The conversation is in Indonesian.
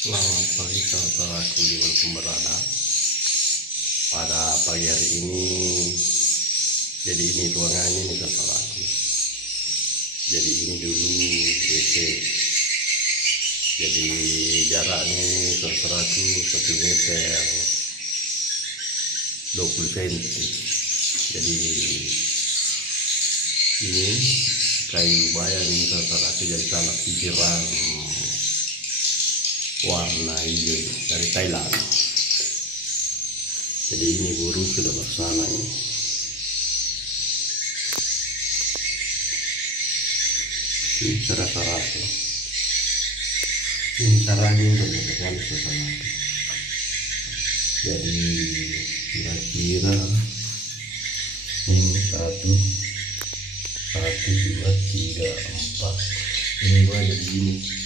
Selamat pagi saudaraku dimanapun berada. Pada pagi hari ini, jadi ini ruangannya nih saudaraku. Jadi ini dulu WC. Jadi jaraknya saudaraku 1 meter 20 cm. Jadi ini kayu bayang nih saudaraku, jadi sangat disiram warna hijau dari Thailand. Jadi ini burung sudah bersama ini. Ini serasa-rasa. Ini caranya untuk sekali suasana. Jadi kira-kira ini 1, 2, 3, 4. Ini gua jadi gini.